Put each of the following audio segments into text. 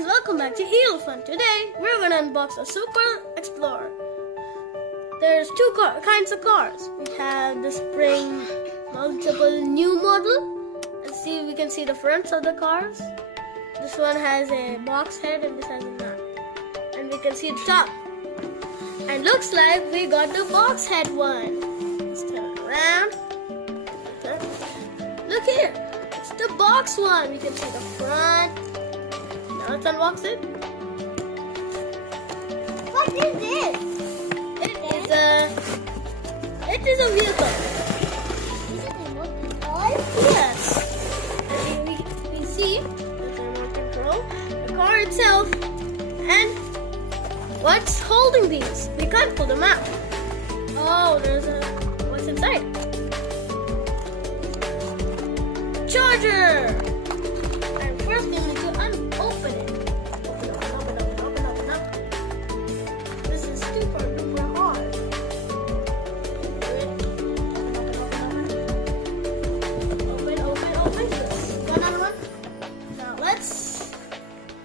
guys, welcome back to ElittlefFun. Today we're gonna unbox a Super Explorer. There's two kinds of cars. We have the Spring multiple new model. Let's see if we can see the fronts of the cars. This one has a box head and this has a nut. And we can see the top. And looks like we got the box head one. Let's turn it around. Look here. It's the box one. We can see the front. Now let's unbox it. What is this? It is a vehicle. Is it a remote control? Yes. And we see the remote control, the car itself, and what's holding these. We can't pull them out. Oh, what's inside? Charger. And first we need to open it. Open up. This is super duper hard. Open. Another one. Now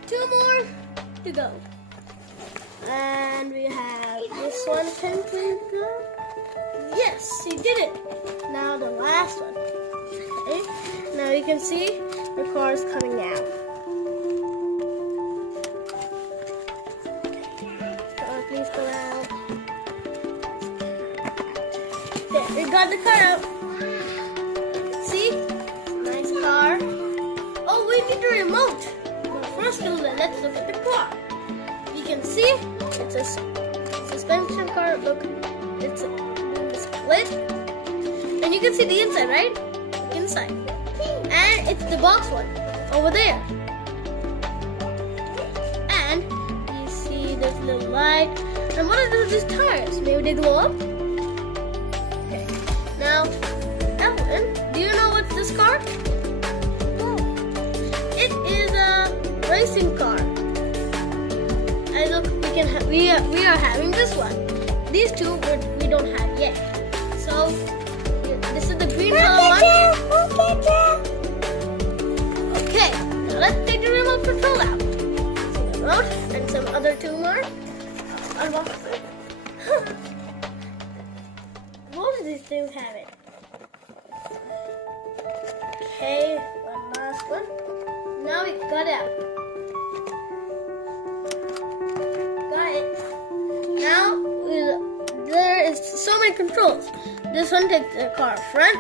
two more to go. And we have this one. Can we go? Yes, he did it. Now the last one. Okay. Now you can see the car is coming out. Please go out. There, we got the car out. See? Nice car. Oh, we need the remote. But first, let's look at the car. You can see it's a suspension car. Look, it's a split. And you can see the inside, right? Inside. And it's the box one over there. And you see this little light. And what are these tires? Maybe they go up? Okay. Now, Evelyn, do you know what's this car? No. It is a racing car. And look, we are having this one. These two we don't have yet. So this is the green color one. Okay, now let's take the remote control out. See the remote and some other two more. Unbox it. Most of these things have it. Okay, one last one. Now we got it out. Got it. Now there is so many controls. This one takes the car front.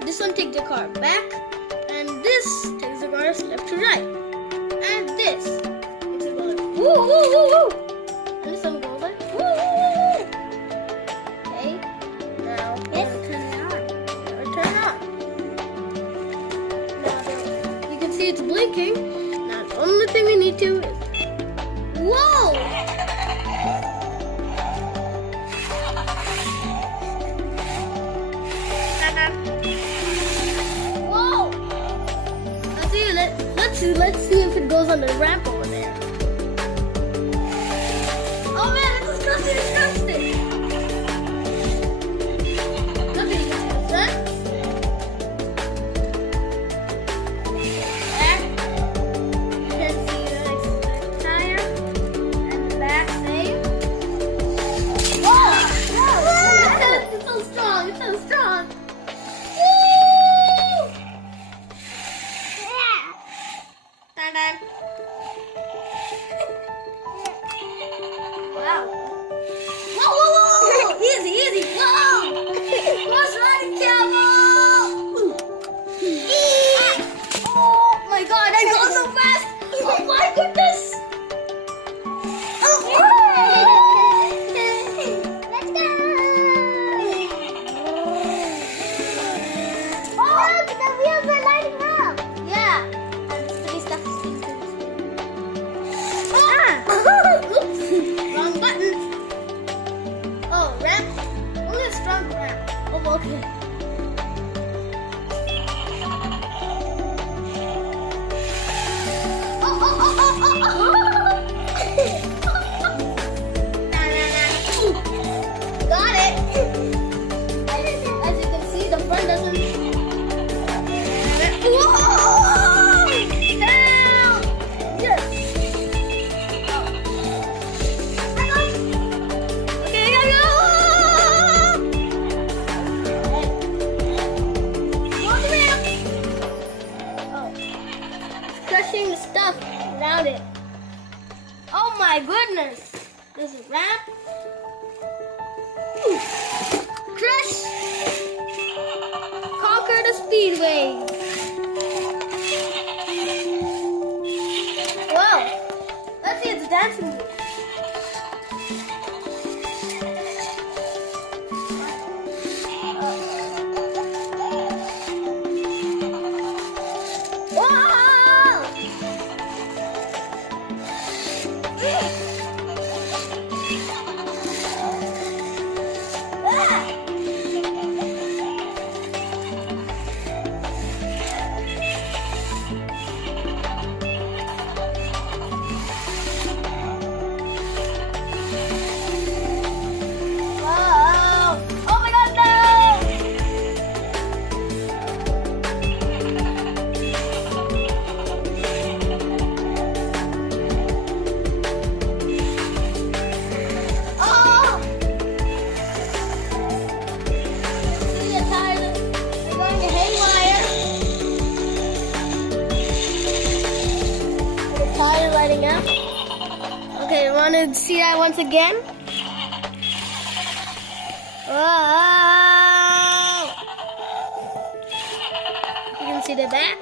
This one takes the car back. And this takes the cars left to right. And this makes it go like woo woo woo woo. And this one goes like woo woo woo. Okay. Now Turn it on. turn it on. Now you can see it's blinking. Now the only thing we need to is whoa! Whoa! Let's see if it goes on the ramp over there. Oh man, it's disgusting! Look at you, son. Back. You can see the tire and the back same. Whoa! It's so strong. Woo! Dun-dun. Around it. Oh my goodness! There's a ramp. Ooh. Crush! Conquer the speedway. Wow! Let's see, it's dancing. Okay, want to see that once again? Whoa! You can see the back.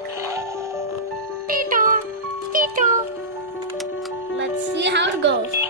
Let's see how it goes.